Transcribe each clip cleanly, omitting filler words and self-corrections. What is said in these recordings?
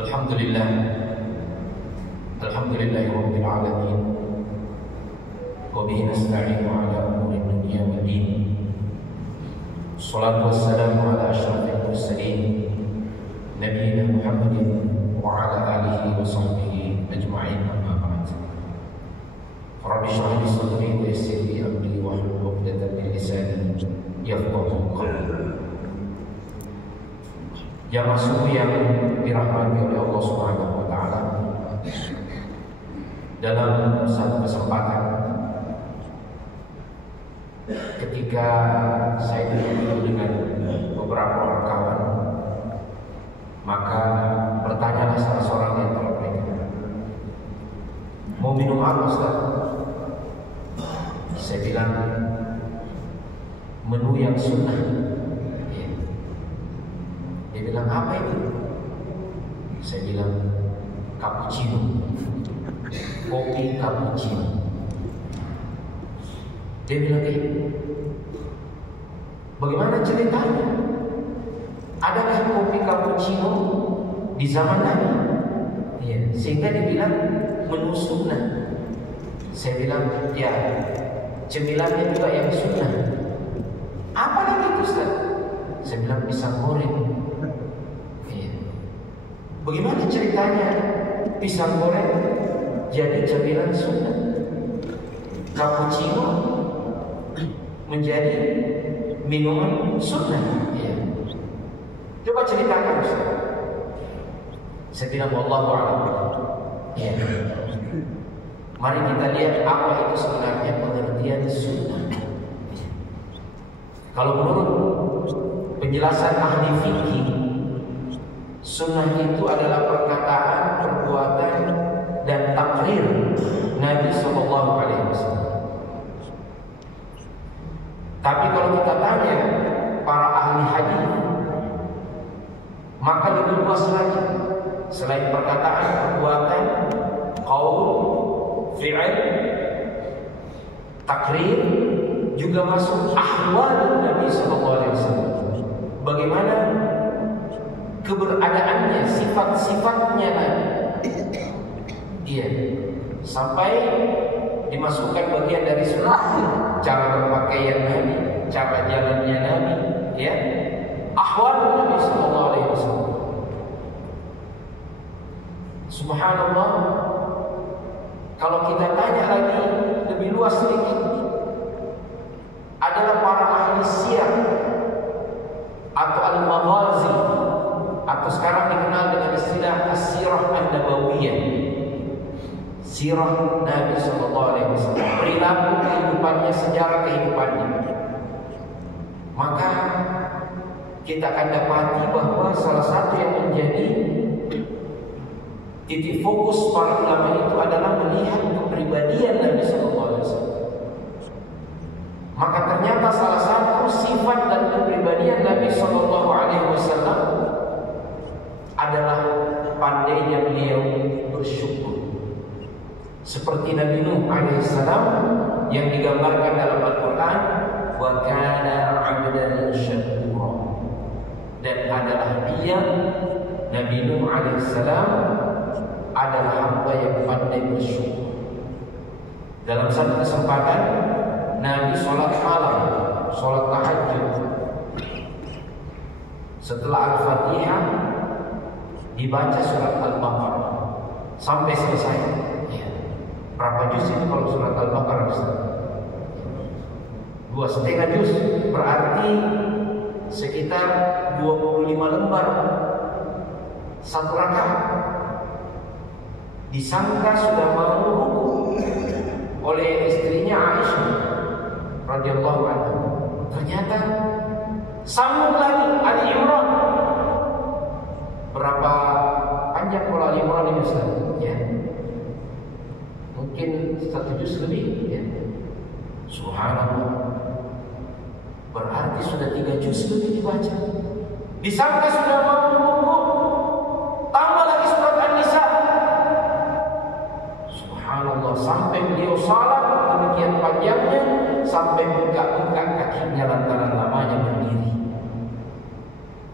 Alhamdulillah, Alhamdulillahirabbil alamin. Wa bihi nasta'inu ala umuri dunya wad din. Shalatu wassalamu ala asyrafil mursalin nabiyina Muhammadin wa ala alihi wa sahbihi ajma'in, amma ba'd. Rabbi shrah li sadri wa yassir li amri wa hlul 'uqdatam min lisani yafqahu qawli. Jamaah subuh yang dirahmati oleh Allah Subhanahu wa taala, dalam satu kesempatan ketika saya bertemu dengan beberapa orang kawan, maka bertanyalah salah seorang di antara mereka, "Mau minum apa, Ustaz?" Saya bilang, "Menu yang sunnah." Dia bilang, "Apa itu?" Saya bilang, "Cappuccino, kopi cappuccino." Dia bilang, "Bagaimana ceritanya? Adakah kopi cappuccino di zaman Nabi?" Ya, sehingga dia bilang menu sunnah. Saya bilang, "Ya, cemilannya juga yang sunnah." "Apa lagi itu, Ustaz?" Saya bilang, "Pisang goreng." Bagaimana ceritanya pisang goreng jadi cemilan sunnah, cappuccino menjadi minuman sunnah? Ya. Coba ceritakan, Ustaz. Saya bilang, wallahu a'lam. Ya. Mari kita lihat apa itu sebenarnya pengertian sunnah. Kalau menurut penjelasan ahli fikih, sunnah itu adalah perkataan, perbuatan, dan takrir Nabi Sallallahu Alaihi Wasallam. Tapi kalau kita tanya para ahli hadis, maka lebih luas lagi. Selain perkataan, perbuatan, qaul, fi'il, takrir, juga masuk ahwal Nabi Sallallahu Alaihi Wasallam. Bagaimana keberadaannya, sifat-sifatnya Nabi. Iya, sampai dimasukkan bagian dari sunnah, cara berpakaian Nabi, cara jalannya Nabi, ya, ahwal Nabi Sallallahu Alaihi Wasallam. Subhanallah, kalau kita tanya lagi lebih luas sedikit, adalah para ahli siyar atau al-maghazi, atau sekarang dikenal dengan istilah as-sirah an-nabawiyah, sirah Nabi Sallallahu Alaihi Wasallam, perilaku kehidupannya, sejarah kehidupannya. Maka kita akan dapati bahwa salah satu yang menjadi titik fokus para ulama itu adalah melihat kepribadian Nabi Sallallahu Alaihi Wasallam. Maka ternyata salah satu sifat dan kepribadian Nabi Sallallahu Alaihi Wasallam adalah pandainya beliau bersyukur. Seperti Nabi Nuh alaihissalam yang digambarkan dalam Al-Quran, wa kana 'abdan syakura, dan adalah dia, Nabi Nuh alaihissalam, adalah hamba yang pandai bersyukur. Dalam satu kesempatan Nabi sholat malam, sholat tahajud. Setelah Al-Fatihah dibaca surat Al-Baqarah sampai selesai. Ya. Berapa juz ini kalau surat Al-Baqarah? 2,5 juz, berarti sekitar 25 lembar satu rakaat. Disangka sudah mau ruku oleh istrinya Aisyah radhiyallahu anha. Ternyata sambung lagi Ali Imran. Berapa panjang kalau Ali Imran ini, Ustaz? Ya. Mungkin 1 juz lebih, ya. Subhanallah. Berarti sudah 3 juz lebih dibaca. Disangka sudah mau ruku, tambah lagi surat An-Nisa. Subhanallah, sampai beliau salat demikian panjangnya, sampai bengkak-bengkak kakinya lantaran lamanya berdiri.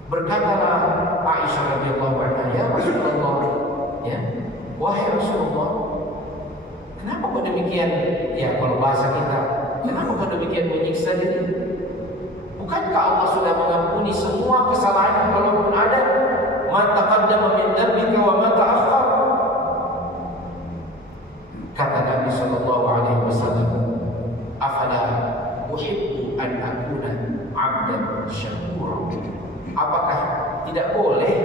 Berkatalah Aisyah radhiyallahu anha, "Ya Rasulullah, ya, wahai Rasulullah, kenapa kau demikian?" Ya, kalau bahasa kita, kenapa kau demikian menyiksa diri? Bukankah Allah sudah mengampuni semua kesalahan kalaupun ada? Ma taqaddama min dhanbika wa ma ta'akhkhar. Kata Nabi sallallahu alaihi wasallam, "Afala uhibbu an akuna 'abdan syakura." Apakah tidak boleh,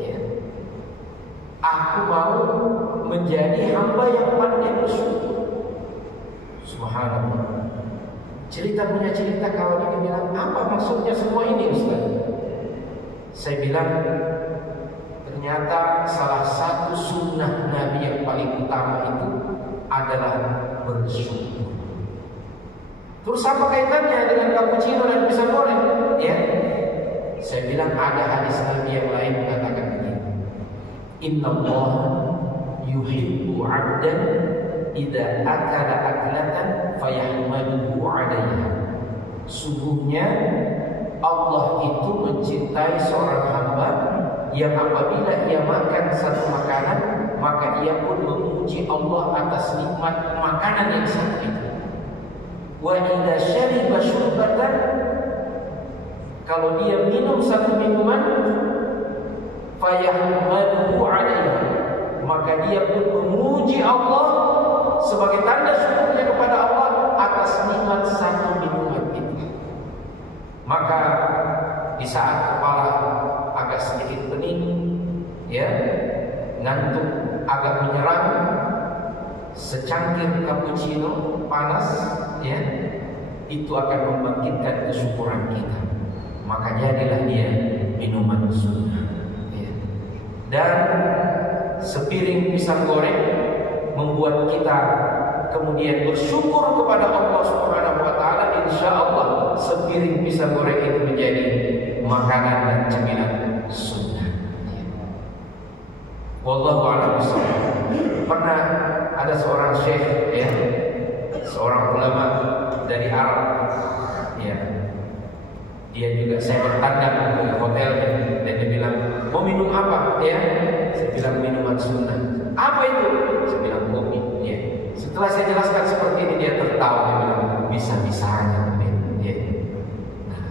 ya, aku mau menjadi hamba yang pandai bersyukur? Subhanallah. Cerita punya cerita, kawan ini bilang, apa maksudnya semua ini, Ustaz? Saya bilang, ternyata salah satu sunnah Nabi yang paling utama itu adalah bersyukur. Terus apa kaitannya dengan cappuccino dan pisang goreng? Ya, saya bilang ada hadis Nabi yang lain mengatakan begini, Innallaha yuhibbu 'abdan idza akala aklatan fayahmaduhu 'alaiha. Sungguhnya Allah itu mencintai seorang hamba yang apabila ia makan satu makanan, maka ia pun memuji Allah atas nikmat makanan yang satu itu. Wa idza syariba syurbatan, kalau dia minum satu minuman, fayahmaduhu 'alaiha, maka dia pun memuji Allah sebagai tanda syukurnya kepada Allah atas nikmat satu minuman itu. Maka di saat kepala agak sedikit pening, ya, ngantuk agak menyerang, secangkir cappuccino panas, ya, itu akan membangkitkan kesyukuran kita. Maka jadilah dia minuman sunnah, ya. Dan sepiring pisang goreng membuat kita kemudian bersyukur kepada Allah Subhanahu wa taala. Insyaallah sepiring pisang goreng itu menjadi makanan dan cemilan sunnah. Wallahu a'lam bishawab. Pernah ada seorang syekh, ya, seorang ulama dari Arab, ya. Dia juga, saya bertandang ke hotelnya dan dia bilang, "Mau minum apa?" Ya, saya bilang minuman sunnah. "Apa itu?" Saya bilang kopi. Ya. Setelah saya jelaskan seperti ini, dia tertawa, dia bilang, "Bisa-bisanya." Ya. Nah,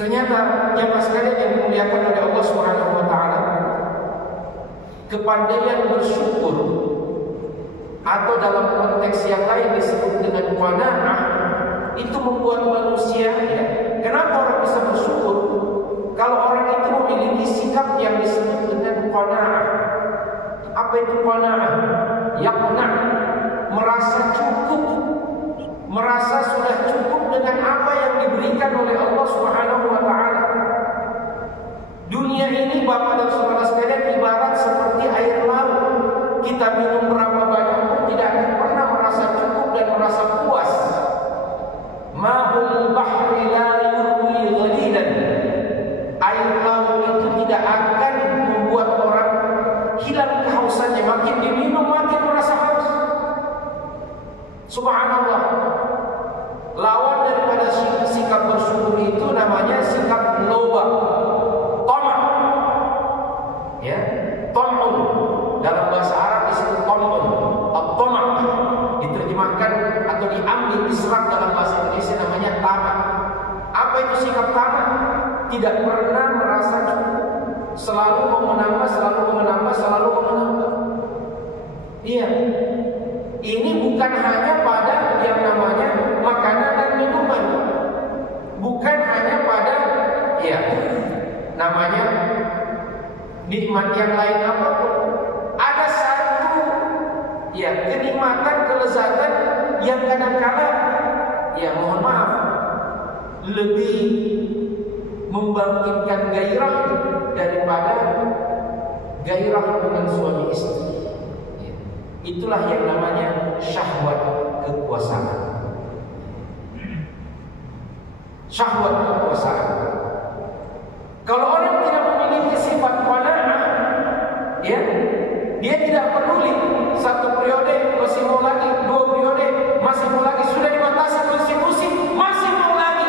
ternyata jamaah sekalian yang dimuliakan oleh Allah Subhanahu wa taala, kepandaian bersyukur atau dalam konteks yang lain disebut dengan qanaah, itu membuat manusia, ya, kenapa orang bisa bersyukur? Kalau orang itu memiliki sikap yang disebut dengan qanaah. Apa itu qanaah? Yaqna, merasa cukup, merasa sudah cukup dengan apa yang diberikan oleh Allah Subhanahu wa taala. Dunia ini, Bapak dan Saudara sekalian, ibarat seperti air laut. Kita minum berapa banyak pun tidak akan pernah merasa cukup dan merasa puas. Ma'ul bahri la yurwi ghalidan. Air laut itu tidak akan membuat orang hilang kehausannya. Makin diminum makin merasa haus. Subhanallah. Lawan daripada sikap bersyukur itu namanya sikap loba, tama. Ya, tamun dalam bahasa Arab disebut tamun. At-tama diterjemahkan atau diambil diserap dalam bahasa Indonesia namanya tamak. Apa itu sikap tamak? Tidak pernah merasa cukup, selalu mau menambah, selalu mau menambah, selalu mau menambah. Iya, ini bukan hanya pada yang namanya makanan dan minuman, bukan hanya pada, ya, namanya nikmat yang lain apapun. Ada satu, ya, kenikmatan, kelezatan yang kadang-kala, ya, mohon maaf, lebih membangkitkan gairah daripada gairah dengan suami istri. Ya. Itulah yang namanya syahwat kekuasaan. Syahwat kekuasaan. Kalau orang tidak memiliki sifat qanaah, ya, dia tidak peduli satu periode masih mau lagi, dua periode masih mau lagi, sudah dibatasi konstitusi masih mau lagi.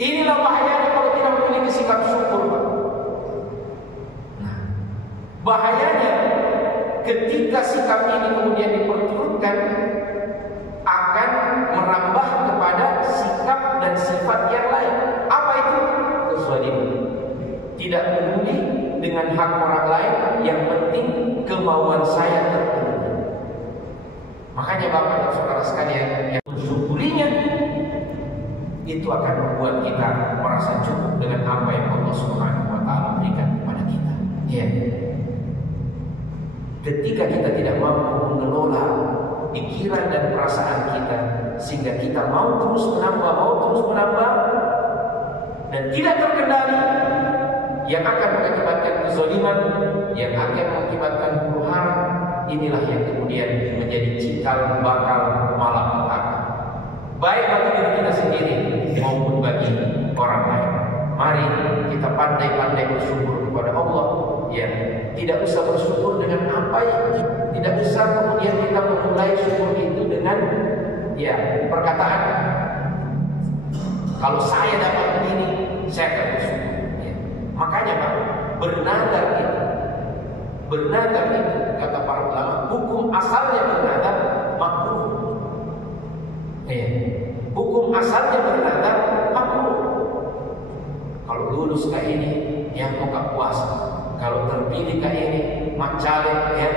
Inilah Bahayanya ketika sikap ini kemudian diperturutkan akan merambah kepada sikap dan sifat yang lain. Apa itu? Kezaliman. Tidak peduli dengan hak orang lain, yang penting kemauan saya terpenuhi. Makanya Bapak dan Saudara sekalian, yang mensyukurinya itu akan membuat kita merasa cukup dengan apa yang Allah Subhanahu wa taala berikan kepada kita. Ya. Ketika kita tidak mampu mengelola pikiran dan perasaan kita sehingga kita mau terus menambah dan tidak terkendali, yang akan mengakibatkan kezaliman, yang akan mengakibatkan huru-hara, inilah yang kemudian menjadi cikal bakal malapetaka, baik bagi diri kita sendiri maupun bagi orang lain. Mari kita pandai-pandai bersyukur kepada Allah. Ya, tidak usah bersyukur dengan apa ya, tidak usah kemudian kita memulai syukur itu dengan perkataan, kalau saya dapat begini, saya akan bersyukur. Ya. Makanya Pak, bernadar itu kata para ulama, hukum asalnya bernadar makruh. Ya. Hukum asalnya bernadar makruh. Kalau lulus kayak ini, ya muka puasa. Kalau terpilih kayak ini, mak caleg, ya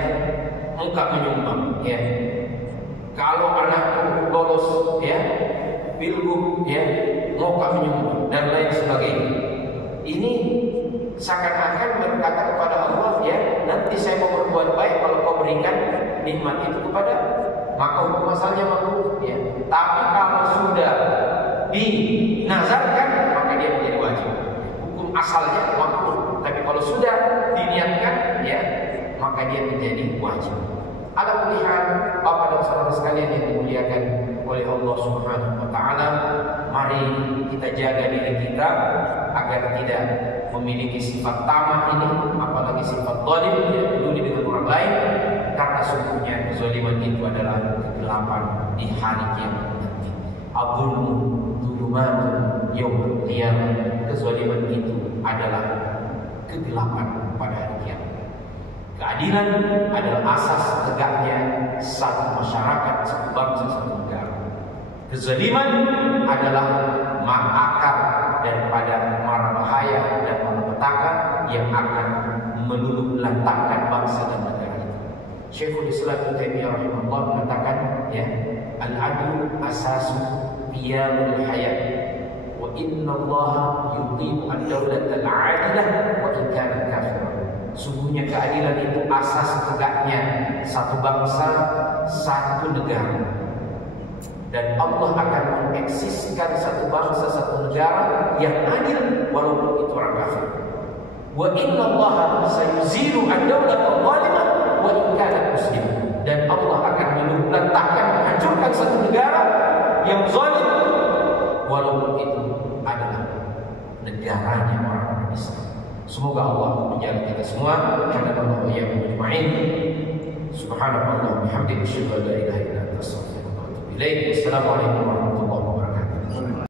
muka menyumbang, ya. Kalau anakku lolos, ya pilgub, ya muka menyumbang dan lain sebagainya. Ini seakan-akan berkata kepada Allah, ya nanti saya mau berbuat baik kalau kau berikan nikmat itu kepada, maka hukum asalnya makruh, ya. Tapi kalau sudah dinazarkan, maka dia menjadi wajib. Hukum asalnya makruh. Tapi kalau sudah diniatkan, ya maka dia menjadi wajib. Ala kulli hal, Bapak dan saudara sekalian yang dimuliakan oleh Allah Subhanahu wa taala, mari kita jaga diri kita agar tidak memiliki sifat tamak ini, apalagi sifat zalim, tidak peduli dengan orang lain, karena sungguhnya kezaliman itu adalah kegelapan di hari kiamat nanti. Adzulmu dzulumatun yaumil qiyamah. Kezaliman itu adalah kegelapan pada hari kiamat. Keadilan adalah asas tegaknya satu masyarakat, satu bangsa, satu negara. Kezaliman adalah akar daripada mara bahaya dan malapetaka yang akan meluluh lantakkan bangsa dan negara itu. Syekhul Islam Ibnu Taimiyah rahimahullah mengatakan, ya, al-adlu asasu qiyamul hayat. Wa inna Allah yuqimu ad-dawlata al-'adilah wa in kana kafiran. Sungguhnya keadilan itu asas tegaknya satu bangsa, satu negara. Dan Allah akan mengeksiskan satu bangsa, satu negara yang adil walaupun itu orang kafir. Wa inna Allah sayuzilu ad-dawlata al-zalimah wa in kana muslim. Dan Allah akan meluluhlantakkan, menghancurkan satu negara yang zalim walaupun itu adalah negaranya orang-orang Islam. Semoga Allah menjaga kita semua. Hadallahu iyyakum ajma'in. Subhanallah bihamdihi, asyhadu an la ilaha illa anta, astaghfiruka wa atubu ilaik. Wassalamu alaikum warahmatullahi wabarakatuh.